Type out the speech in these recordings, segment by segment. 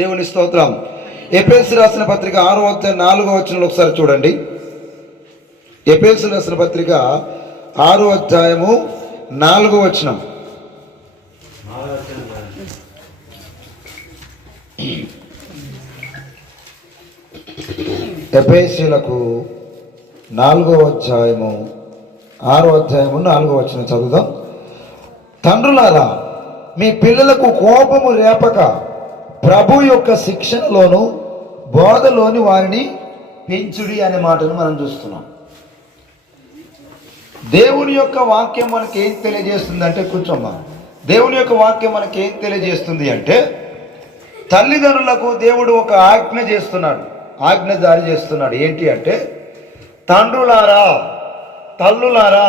దేవుని స్తోత్రం. ఎఫెసీ రాసిన పత్రిక 6వ అధ్యాయం 4వ వచనంలో ఒకసారి చూడండి. ఎఫెసీ రాసిన పత్రిక 6వ అధ్యాయము 4వ వచనం. ఎఫెసీలకు 4వ అధ్యాయము 6వ అధ్యాయము 4వ వచనం చదువుదాం. తండ్రులారా, మీ పిల్లలకు కోపము రేపక ప్రభు యొక్క శిక్షణలోను బోధలోని వారిని పెంచుడి అనే మాటను మనం చూస్తున్నాం. దేవుని యొక్క వాక్యం మనకి ఏం తెలియజేస్తుంది అంటే, కూర్చోమ్మా, దేవుని యొక్క వాక్యం మనకి ఏం తెలియజేస్తుంది అంటే, తల్లిదండ్రులకు దేవుడు ఒక ఆజ్ఞ జారీ చేస్తున్నాడు. ఏంటి అంటే, తండ్రులారా, తల్లులారా,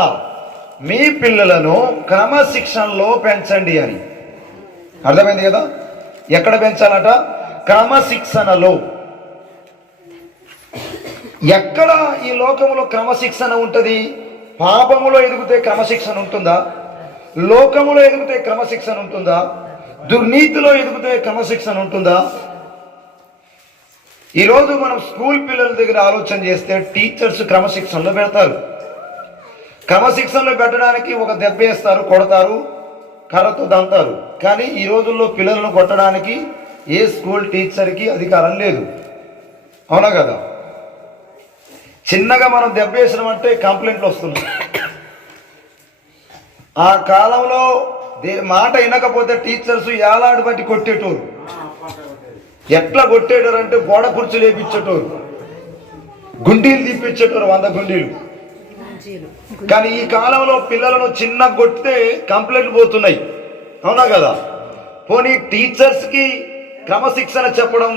మీ పిల్లలను క్రమశిక్షణలో పెంచండి అని. అర్థమైంది కదా? ఎక్కడ పెంచాలట? క్రమశిక్షణలో. ఎక్కడ ఈ లోకములో క్రమశిక్షణ ఉంటుంది? పాపములో ఎదిగితే క్రమశిక్షణ ఉంటుందా? లోకములో ఎదిగితే క్రమశిక్షణ ఉంటుందా? దుర్నీతిలో ఎదిగితే క్రమశిక్షణ ఉంటుందా? ఈరోజు మనం స్కూల్ పిల్లల దగ్గర ఆలోచన చేస్తే టీచర్స్ క్రమశిక్షణలో పెడతారు. క్రమశిక్షణలో పెట్టడానికి ఒక దెబ్బ వేస్తారు, కొడతారు, కర్రతో దంతారు. కానీ ఈ రోజుల్లో పిల్లలను కొట్టడానికి ఏ స్కూల్ టీచర్కి అధికారం లేదు. అవునా కదా? చిన్నగా మనం దెబ్బ వేసినామంటే కంప్లైంట్లు వస్తున్నాయి. ఆ కాలంలో మాట వినకపోతే టీచర్స్ ఏలాడు బట్టి కొట్టేటోరు. ఎట్లా కొట్టేటోరు అంటే గోడ కుర్చీలు వేపించేటోరు, గుండీలు తీపిచ్చేటోరు, 100 గుండీలు. కానీ ఈ కాలంలో పిల్లలను చిన్న కొట్టితే కంప్లైంట్లు పోతున్నాయి. అవునా కదా? పోనీ టీచర్స్కి క్రమశిక్షణ చెప్పడం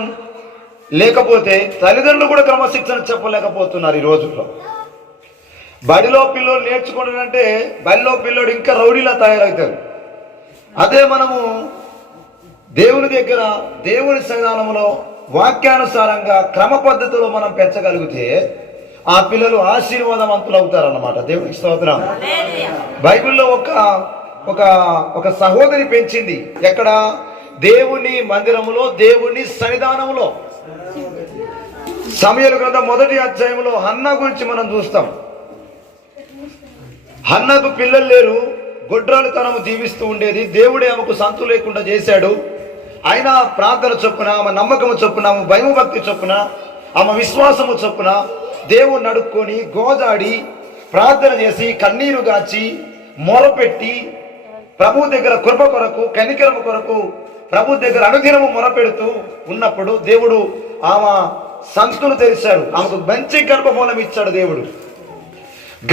లేకపోతే తల్లిదండ్రులు కూడా క్రమశిక్షణ చెప్పలేకపోతున్నారు ఈ రోజుల్లో. బడిలో పిల్లలు నేర్చుకుంటారంటే బడిలో పిల్లోడు ఇంకా రౌడీలా తయారవుతారు. అదే మనము దేవుని దగ్గర, దేవుని సన్నిధానంలో వాక్యానుసారంగా క్రమ పద్ధతిలో మనం పెంచగలిగితే ఆ పిల్లలు ఆశీర్వాదవంతులు అవుతారన్నమాట. దేవునికి స్తోత్రం. బైబిల్లో ఒక సహోదరి పెంచింది. ఎక్కడ? దేవుని మందిరములో, దేవుని సన్నిధానంలో. సమూయేలు గ్రంథం 1వ అధ్యాయంలో హన్నా గురించి మనం చూస్తాం. హన్నాకు పిల్లలు లేరు, గొడ్రాలుతనము జీవిస్తూ ఉండేది. దేవుడే ఆమెకు సంతు లేకుండా చేశాడు. అయినా ప్రార్థన చొప్పున, ఆమె నమ్మకము చొప్పున, ఆమె భయము భక్తి చొప్పున, ఆమె విశ్వాసము చొప్పున దేవుణ్ణి అడుక్కొని, గోజాడి, ప్రార్థన చేసి, కన్నీరు గాచి, మొరపెట్టి, ప్రభు దగ్గర కృప కొరకు, కనికరము కొరకు ప్రభు దగ్గర అనుదినము మొరపెడుతూ ఉన్నప్పుడు దేవుడు ఆమె సంతులు తెరిచాడు. ఆమెకు మంచి గర్భఫలం ఇచ్చాడు. దేవుడు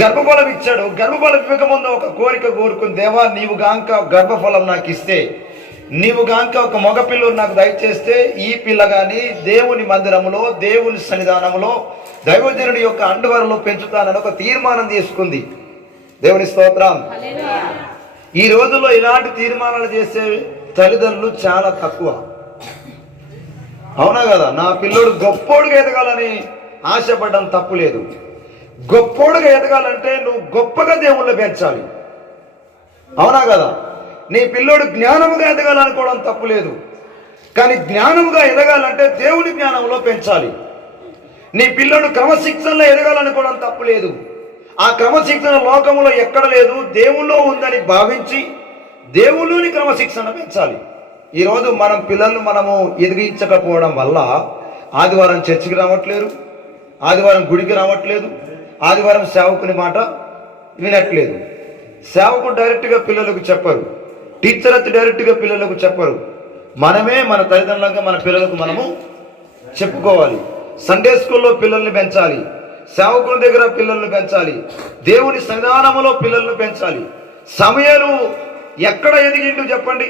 గర్భఫలం ఇచ్చాడు. గర్భఫలం ఇవ్వకముందు ఒక కోరిక కోరుకుని, దేవా, నీవు గాంక గర్భఫలం నాకు ఇస్తే, నీవు గాంక ఒక మగపిల్లను నాకు దయచేస్తే ఈ పిల్ల కానీ దేవుని మందిరములో, దేవుని సన్నిధానంలో, దైవజనుడి యొక్క అండవరలో పెంచుతానని ఒక తీర్మానం తీసుకుంది. దేవుని స్తోత్రం. ఈ రోజుల్లో ఇలాంటి తీర్మానాలు చేసే తల్లిదండ్రులు చాలా తక్కువ. అవునా కదా? నా పిల్లోడు గొప్పోడుగా ఎదగాలని ఆశపడడం తప్పు లేదు. గొప్పోడుగా ఎదగాలంటే నువ్వు గొప్పగా దేవుళ్ళు పెంచాలి. అవునా కదా? నీ పిల్లోడు జ్ఞానముగా ఎదగాలనుకోవడం తప్పు లేదు. కానీ జ్ఞానముగా ఎదగాలంటే దేవుని జ్ఞానంలో పెంచాలి. నీ పిల్లోడు క్రమశిక్షణలో ఎదగాలనుకోవడం తప్పు లేదు. ఆ క్రమశిక్షణ లోకములో ఎక్కడ లేదు, దేవుల్లో ఉందని భావించి దేవుళ్ళని క్రమశిక్షణ పెంచాలి. ఈరోజు మనం పిల్లలను మనము ఎదిగించకపోవడం వల్ల ఆదివారం చర్చికి రావట్లేదు, ఆదివారం గుడికి రావట్లేదు, ఆదివారం సేవకుని మాట వినట్లేదు. సేవకుడు డైరెక్ట్గా పిల్లలకు చెప్పరు, టీచర్ అయితే డైరెక్ట్గా పిల్లలకు చెప్పరు. మనమే మన తల్లిదండ్రులుగా మన పిల్లలకు మనము చెప్పుకోవాలి. సండే స్కూల్లో పిల్లల్ని పెంచాలి, సేవకుల దగ్గర పిల్లల్ని పెంచాలి, దేవుని సన్నిధానంలో పిల్లలను పెంచాలి. సమూయేలు ఎక్కడ ఎదిగిండు చెప్పండి?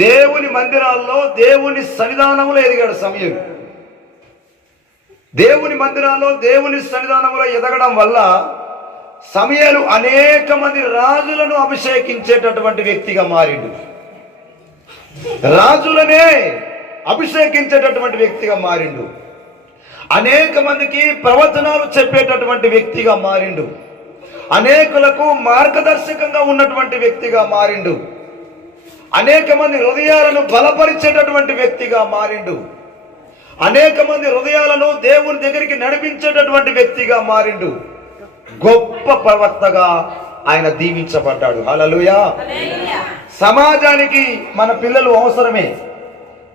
దేవుని మందిరాల్లో, దేవుని సన్నిధానంలో ఎదిగాడు సమూయేలు. దేవుని మందిరాల్లో, దేవుని సన్నిధానంలో ఎదగడం వల్ల సమూయేలు అనేక మంది రాజులను అభిషేకించేటటువంటి వ్యక్తిగా మారిండు. రాజులనే అభిషేకించేటటువంటి వ్యక్తిగా మారిండు. అనేక మందికి ప్రవచనాలు చెప్పేటటువంటి వ్యక్తిగా మారిండు. అనేకులకు మార్గదర్శకంగా ఉన్నటువంటి వ్యక్తిగా మారిండు. అనేక మంది హృదయాలను బలపరిచేటటువంటి వ్యక్తిగా మారిండు. అనేక మంది హృదయాలను దేవుని దగ్గరికి నడిపించేటటువంటి వ్యక్తిగా మారిండు. గొప్ప ప్రవక్తగా ఆయన దీవించబడ్డాడు. హల్లెలూయా. సమాజానికి మన పిల్లలు అవసరమే.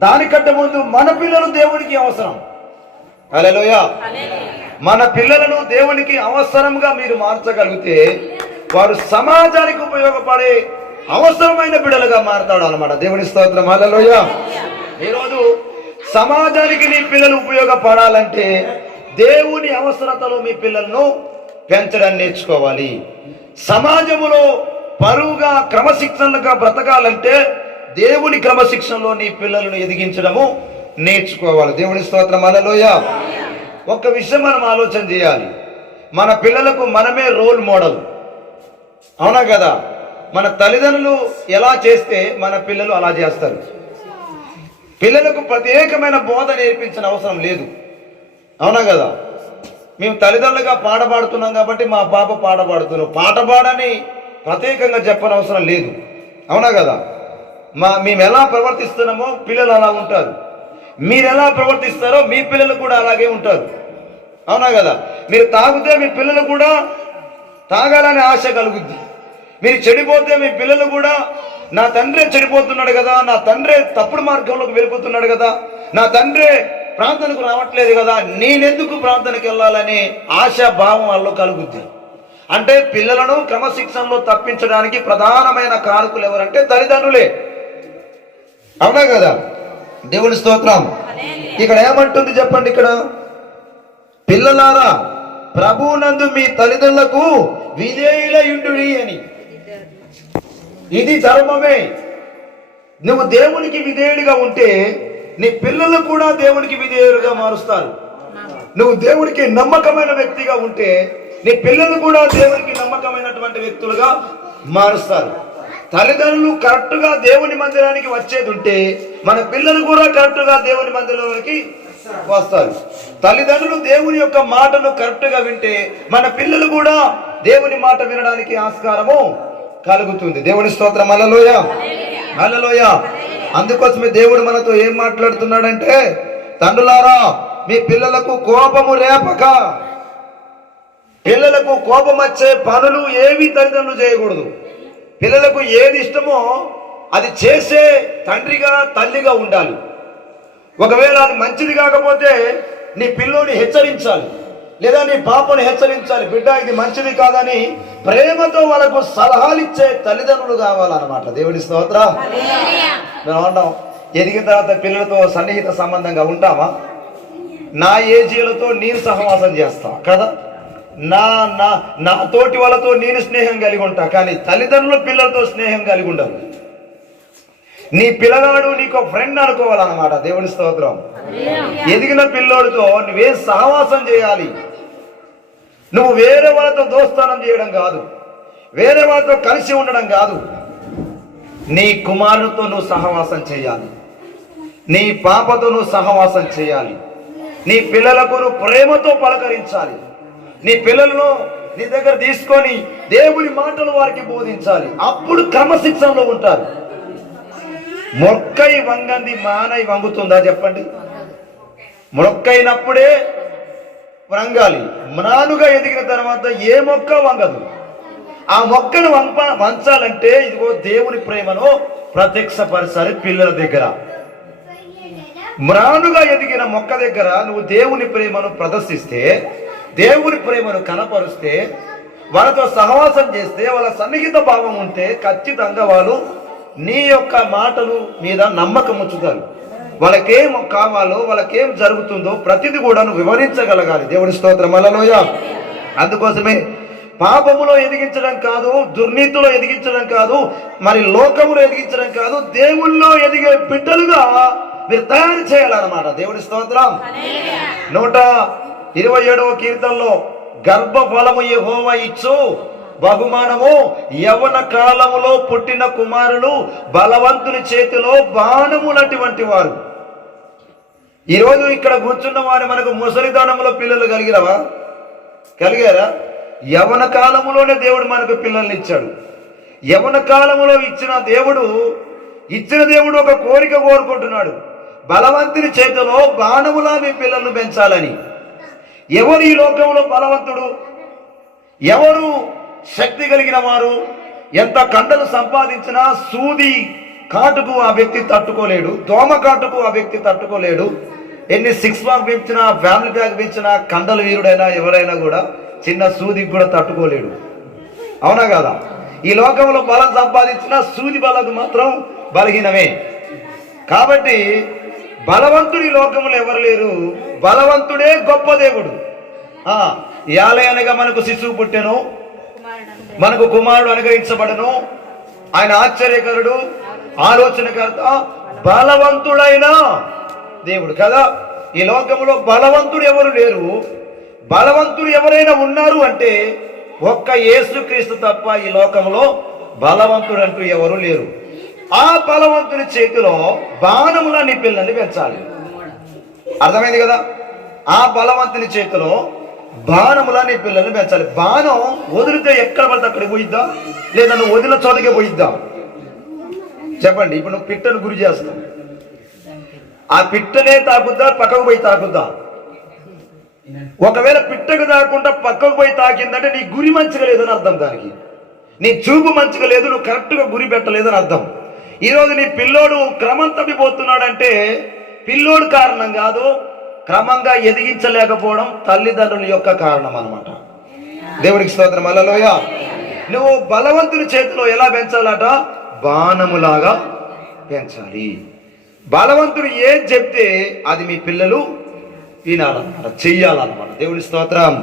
దానికంటే ముందు మన పిల్లలు దేవునికి అవసరం. హల్లెలూయా. మన పిల్లలను దేవునికి అవసరంగా మీరు మార్చగలిగితే వారు సమాజానికి ఉపయోగపడే అవసరమైన బిడ్డలుగా మారతాడు అన్నమాట. దేవుని స్తోత్రం. హల్లెలూయా. ఈరోజు సమాజానికి నీ పిల్లలు ఉపయోగపడాలంటే దేవుని అవసరతలో మీ పిల్లలను పెంచడం నేర్చుకోవాలి. సమాజంలో పరువుగా క్రమశిక్షణగా బ్రతకాలంటే దేవుని క్రమశిక్షణలో నీ పిల్లలను ఎదిగించడము నేర్చుకోవాలి. దేవుని స్తోత్రం. హల్లెలూయా. ఒక విషయం మనం ఆలోచన చేయాలి. మన పిల్లలకు మనమే రోల్ మోడల్. అవునా కదా? మన తల్లిదండ్రులు ఎలా చేస్తే మన పిల్లలు అలా చేస్తారు. పిల్లలకు ప్రత్యేకమైన బోధ నేర్పించిన అవసరం లేదు. అవునా కదా? మేము తల్లిదండ్రులుగా పాట పాడుతున్నాం కాబట్టి మా పాప పాట పాడుతున్నాం, పాట పాడని ప్రత్యేకంగా చెప్పని అవసరం లేదు. అవునా కదా? మేము ఎలా ప్రవర్తిస్తున్నామో పిల్లలు అలా ఉంటారు. మీరు ఎలా ప్రవర్తిస్తారో మీ పిల్లలు కూడా అలాగే ఉంటారు. అవునా కదా? మీరు తాగితే మీ పిల్లలు కూడా తాగాలనే ఆశ కలుగుద్ది. మీరు చెడిపోతే మీ పిల్లలు కూడా నా తండ్రే చెడిపోతున్నాడు కదా, నా తండ్రే తప్పుడు మార్గంలోకి వెళ్ళిపోతున్నాడు కదా, నా తండ్రే ప్రార్థనకు రావట్లేదు కదా, నేనెందుకు ప్రార్థనకు వెళ్ళాలనే ఆశాభావం వాళ్ళు కలుగుద్ది. అంటే పిల్లలను క్రమశిక్షణలో తప్పించడానికి ప్రధానమైన కారకులు ఎవరంటే తల్లిదండ్రులే. అవునా కదా? దేవుని స్తోత్రం. ఇక్కడ ఏమంటుంది చెప్పండి. ఇక్కడ పిల్లలారా ప్రభువునందు మీ తల్లిదండ్రులకు విధేయులయుండుడి అని. ఇది ధర్మమే. నువ్వు దేవునికి విధేయుడిగా ఉంటే నీ పిల్లలు కూడా దేవునికి విధేయులుగా మారుస్తారు. నువ్వు దేవునికి నమ్మకమైన వ్యక్తిగా ఉంటే నీ పిల్లలు కూడా దేవునికి నమ్మకమైనటువంటి వ్యక్తులుగా మారుస్తారు. తల్లిదండ్రులు కరెక్ట్గా దేవుని మందిరానికి వచ్చేది ఉంటే మన పిల్లలు కూడా కరెక్ట్గా దేవుని మందిరంలోకి వస్తారు. తల్లిదండ్రులు దేవుని యొక్క మాటను కరెక్ట్గా వింటే మన పిల్లలు కూడా దేవుని మాట వినడానికి ఆస్కారము కలుగుతుంది. దేవుని స్తోత్రం. హల్లెలూయా. హల్లెలూయా. అందుకోసమే దేవుడు మనతో ఏం మాట్లాడుతున్నాడంటే, తండ్రులారా మీ పిల్లలకు కోపము రేపక. పిల్లలకు కోపం వచ్చే పనులు ఏవి తల్లిదండ్రులు చేయకూడదు. పిల్లలకు ఏది ఇష్టమో అది చేసే తండ్రిగా తల్లిగా ఉండాలి. ఒకవేళ అది మంచిది కాకపోతే నీ పిల్లోని హెచ్చరించాలి, లేదా నీ పాపను హెచ్చరించాలి. బిడ్డ ఇది మంచిది కాదని ప్రేమతో వాళ్ళకు సలహాలు ఇచ్చే తల్లిదండ్రులు కావాలన్నమాట. దేవుని స్తోత్రం. మేము అంటాం, ఎదిగిన తర్వాత పిల్లలతో సన్నిహిత సంబంధంగా ఉంటామా? నా ఏజీలతో నేను సహవాసం చేస్తా కదా, నా తోటి వాళ్ళతో నేను స్నేహం కలిగి ఉంటా, కానీ తల్లిదండ్రులు పిల్లలతో స్నేహం కలిగి ఉండరు. నీ పిల్లగాడు నీకు ఫ్రెండ్ అనుకోవాలన్నమాట. దేవుని స్తోత్రం. ఎదిగిన పిల్లోడితో నువ్వే సహవాసం చేయాలి. నువ్వు వేరే వాళ్ళతో దోస్తానం చేయడం కాదు, వేరే వాళ్ళతో కలిసి ఉండడం కాదు. నీ కుమారుడితో నువ్వు సహవాసం చేయాలి, నీ పాపతో నువ్వు సహవాసం చేయాలి. నీ పిల్లలకు నువ్వు ప్రేమతో పలకరించాలి. నీ పిల్లలను నీ దగ్గర తీసుకొని దేవుని మాటలు వారికి బోధించాలి. అప్పుడు క్రమశిక్షణలో ఉంటారు. మొక్కై వంగంది మానై వంగుతుందా చెప్పండి? మొక్కైనప్పుడే వంగాలి. మ్రానుగా ఎదిగిన తర్వాత ఏ మొక్క వంగదు. ఆ మొక్కను వంచాలంటే ఇదిగో దేవుని ప్రేమను ప్రత్యక్షపరచాలి పిల్లల దగ్గర. మ్రానుగా ఎదిగిన మొక్క దగ్గర నువ్వు దేవుని ప్రేమను ప్రదర్శిస్తే, దేవుని ప్రేమను కనపరుస్తే, వాళ్ళతో సహవాసం చేస్తే, వాళ్ళ సన్నిహిత భావం ఉంటే ఖచ్చితంగా వాళ్ళు నీ యొక్క మాటలు మీద నమ్మకం ఉంచుతారు. వాళ్ళకేం కావాలో, వాళ్ళకేం జరుగుతుందో ప్రతిదీ కూడా నువ్వు వివరించగలగాలి. దేవుని స్తోత్రం. హల్లెలూయా. అందుకోసమే పాపములో ఎదిగించడం కాదు, దుర్నీతిలో ఎదిగించడం కాదు, మరి లోకములో ఎదిగించడం కాదు, దేవుల్లో ఎదిగే బిడ్డలుగా మీరు తయారు చేయాలన్నమాట. దేవుని స్తోత్రం. 127వ కీర్తనలో గర్భఫలము యెహోవా ఇచ్చు బహుమానము, యవ్వన కాలములో పుట్టిన కుమారులు బలవంతుని చేతిలో బాణములటువంటి వారు. ఈరోజు ఇక్కడ కూర్చున్న వారు మనకు ముసలితనంలో పిల్లలు కలిగారా? యవ్వన కాలములోనే దేవుడు మనకు పిల్లల్ని ఇచ్చాడు. యవ్వన కాలములో ఇచ్చిన దేవుడు ఇచ్చిన దేవుడు ఒక కోరిక కోరుకుంటున్నాడు, బలవంతుని చేతిలో బాణములా మీ పిల్లలను పెంచాలని. ఎవరు ఈ లోకంలో బలవంతుడు? ఎవరు శక్తి కలిగిన వారు? ఎంత కండలు సంపాదించినా సూది కాటుకు ఆ వ్యక్తి తట్టుకోలేడు, దోమ కాటుకు ఆ వ్యక్తి తట్టుకోలేడు. ఎన్ని సిక్స్ ప్యాక్ పెంచినా, ఫ్యామిలీ ప్యాక్ పెంచినా, కండల వీరుడైనా ఎవరైనా కూడా చిన్న సూదికి కూడా తట్టుకోలేడు. అవునా కదా? ఈ లోకంలో బలం సంపాదించిన సూది బలకు మాత్రం బలహీనమే. కాబట్టి బలవంతుడు ఈ లోకంలో ఎవరు లేరు, బలవంతుడే గొప్ప దేవుడు. యాలయనగా మనకు శిశువు పుట్టెను, మనకు కుమారుడు అనుగ్రహించబడను, ఆయన ఆశ్చర్యకరుడు, ఆలోచనకర్త, బలవంతుడైన దేవుడు కదా. ఈ లోకంలో బలవంతుడు ఎవరు లేరు. బలవంతుడు ఎవరైనా ఉన్నారు అంటే ఒక్క యేసుక్రీస్తు తప్ప ఈ లోకంలో బలవంతుడు అంటూ ఎవరు లేరు. ఆ బలవంతుని చేతిలో బాణములా నీ పిల్లల్ని పెంచాలి. అర్థమైంది కదా? ఆ బలవంతుని చేతిలో బాణములా నీ పిల్లల్ని పెంచాలి. బాణం వదిలితే ఎక్కడ పడితే అక్కడికి పోయిద్దా, లేదా నువ్వు వదిలిన చోటకే పోయిద్దా? చెప్పండి. ఇప్పుడు నువ్వు పిట్టను గురి చేస్తావు, ఆ పిట్టనే తాకుద్దా, పక్కకు పోయి తాకుద్దా? ఒకవేళ పిట్టకు తాకుండా పక్కకు పోయి తాకిందంటే నీ గురి మంచిగా లేదని అర్థం. దానికి నీ చూపు మంచిగా లేదు, నువ్వు కరెక్ట్గా గురి పెట్టలేదని అర్థం. ఈరోజు నీ పిల్లోడు క్రమం తప్పిపోతున్నాడంటే పిల్లోడు కారణం కాదు, క్రమంగా ఎదిగించలేకపోవడం తల్లిదండ్రుల యొక్క కారణం అన్నమాట. దేవుడికి స్తోత్రం. హల్లెలూయా. నువ్వు బలవంతుని చేతిలో ఎలా పెంచాలట? బాణములాగా పెంచాలి. బలవంతుడు ఏం చెప్తే అది మీ పిల్లలు వినాలన్నమాట, చెయ్యాలన్నమాట. దేవుడి స్తోత్రం.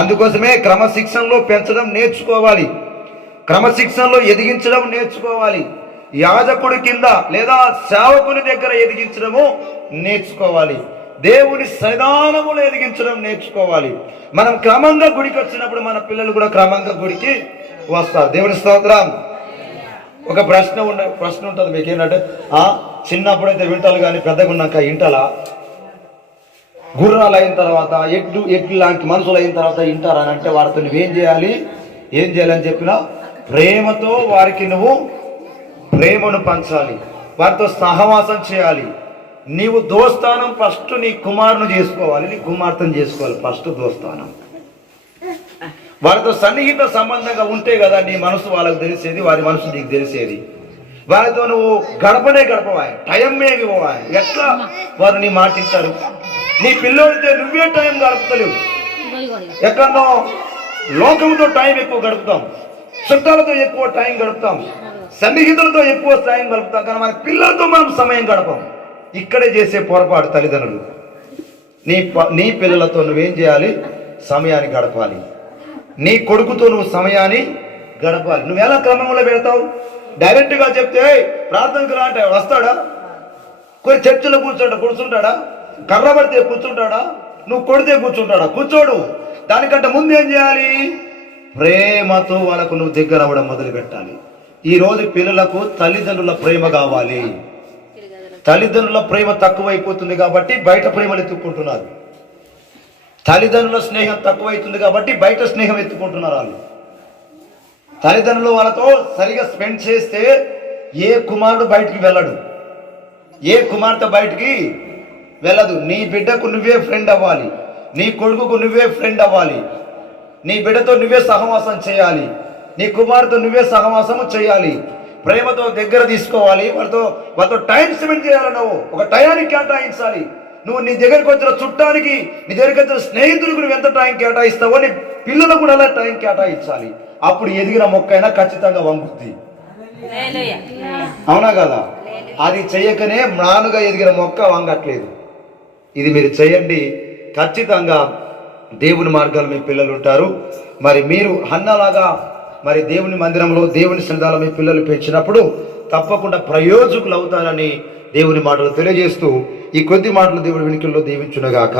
అందుకోసమే క్రమశిక్షణలో పెంచడం నేర్చుకోవాలి, క్రమశిక్షణలో ఎదిగించడం నేర్చుకోవాలి. యాజకుడి కింద లేదా సేవకుని దగ్గర ఎదిగించడము నేర్చుకోవాలి, దేవుని సన్నిధానములో ఎదిగించడం నేర్చుకోవాలి. మనం క్రమంగా గుడికి వచ్చినప్పుడు మన పిల్లలు కూడా క్రమంగా గుడికి వస్తారు. దేవుని స్తోత్రం. ఒక ప్రశ్న ఉంటుంది మీకు ఏంటంటే, చిన్నప్పుడైతే వింటాలు కానీ పెద్దగా ఉన్నాక ఇంటలా, గుర్రాలు అయిన తర్వాత ఎడ్లు లాంటి మనుషులు అయిన తర్వాత ఇంటారా అని అంటే వారితో నువ్వేం చేయాలి, ఏం చేయాలని చెప్పినా ప్రేమతో వారికి నువ్వు ప్రేమను పంచాలి, వారితో సహవాసం చేయాలి. నీవు దోస్తానం ఫస్ట్ నీ కుమారుని చేసుకోవాలి, నీ కుమార్తెను చేసుకోవాలి. ఫస్ట్ దోస్తానం వారితో సన్నిహిత సంబంధంగా ఉంటే కదా నీ మనసు వాళ్ళకు తెలిసేది, వారి మనసు నీకు తెలిసేది. వారితో నువ్వు గడపనే గడపవా, టైమే ఇవ్వవా, ఎట్లా వారు నీ మాట ఇస్తారు? నీ పిల్లలతో నువ్వే టైం గడుపుతలేవు, ఎక్కడో లోకంతో టైం ఎక్కువ గడుపుతాం, చుట్టాలతో ఎక్కువ టైం గడుపుతాం, సన్నిహితులతో ఎక్కువ టైం గడుపుతాం, కానీ మన పిల్లలతో మనం సమయం గడపం. ఇక్కడే చేసే పొరపాటు తల్లిదండ్రులు. నీ పిల్లలతో నువ్వేం చేయాలి? సమయాన్ని గడపాలి. నీ కొడుకుతో నువ్వు సమయాన్ని గడపాలి. నువ్వు ఎలా క్రమంలో పెడతావు? డైరెక్ట్గా చెప్తే ప్రార్థనకు రా అంటే వస్తాడా? కొన్ని చర్చలో కూర్చుంటాడా? కర్ర పడితే కూర్చుంటాడా? నువ్వు కొడితే కూర్చుంటాడా? కూర్చోడు. దానికంటే ముందు ఏం చేయాలి? ప్రేమతో వాళ్ళకు నువ్వు దగ్గర అవ్వడం మొదలు పెట్టాలి. ఈరోజు పిల్లలకు తల్లిదండ్రుల ప్రేమ కావాలి. తల్లిదండ్రుల ప్రేమ తక్కువైపోతుంది కాబట్టి బయట ప్రేమలు ఎత్తుక్కుంటున్నారు. తల్లిదండ్రుల స్నేహం తక్కువైతుంది కాబట్టి బయట స్నేహం ఎత్తుకుంటున్నారు వాళ్ళు. తల్లిదండ్రులు వాళ్ళతో సరిగా స్పెండ్ చేస్తే ఏ కుమారుడు బయటికి వెళ్ళడు, ఏ కుమార్తె బయటికి వెళ్ళదు. నీ బిడ్డకు నువ్వే ఫ్రెండ్ అవ్వాలి, నీ కొడుకుకు నువ్వే ఫ్రెండ్ అవ్వాలి, నీ బిడ్డతో నువ్వే సహవాసం చేయాలి, నీ కుమార్తెతో నువ్వే సహవాసము చేయాలి, ప్రేమతో దగ్గర తీసుకోవాలి, వాళ్ళతో టైం స్పెండ్ చేయాలి. నువ్వు ఒక టయానికి కేటాయించాలి. నువ్వు నీ దగ్గరికి వచ్చిన చుట్టానికి, నీ దగ్గరికి వచ్చిన స్నేహితులకు నువ్వు ఎంత టైం కేటాయిస్తావో నీ పిల్లలకు కూడా అలా టైం కేటాయించాలి. అప్పుడు ఎదిగిన మొక్క అయినా ఖచ్చితంగా వంగుద్ది. అవునా కదా? అది చెయ్యకనే మ్రానుగా ఎదిగిన మొక్క వంగట్లేదు. ఇది మీరు చేయండి, ఖచ్చితంగా దేవుని మార్గాలు మీ పిల్లలు ఉంటారు. మరి మీరు హన్నలాగా మరి దేవుని మందిరంలో దేవుని సన్నిధానంలో మీ పిల్లలు పెంచినప్పుడు తప్పకుండా ప్రయోజకులు అవుతారని దేవుని మాటలు తెలియజేస్తూ ఈ కొద్ది మాటలు దేవుడి వెనుకల్లో దీవించునుగాక.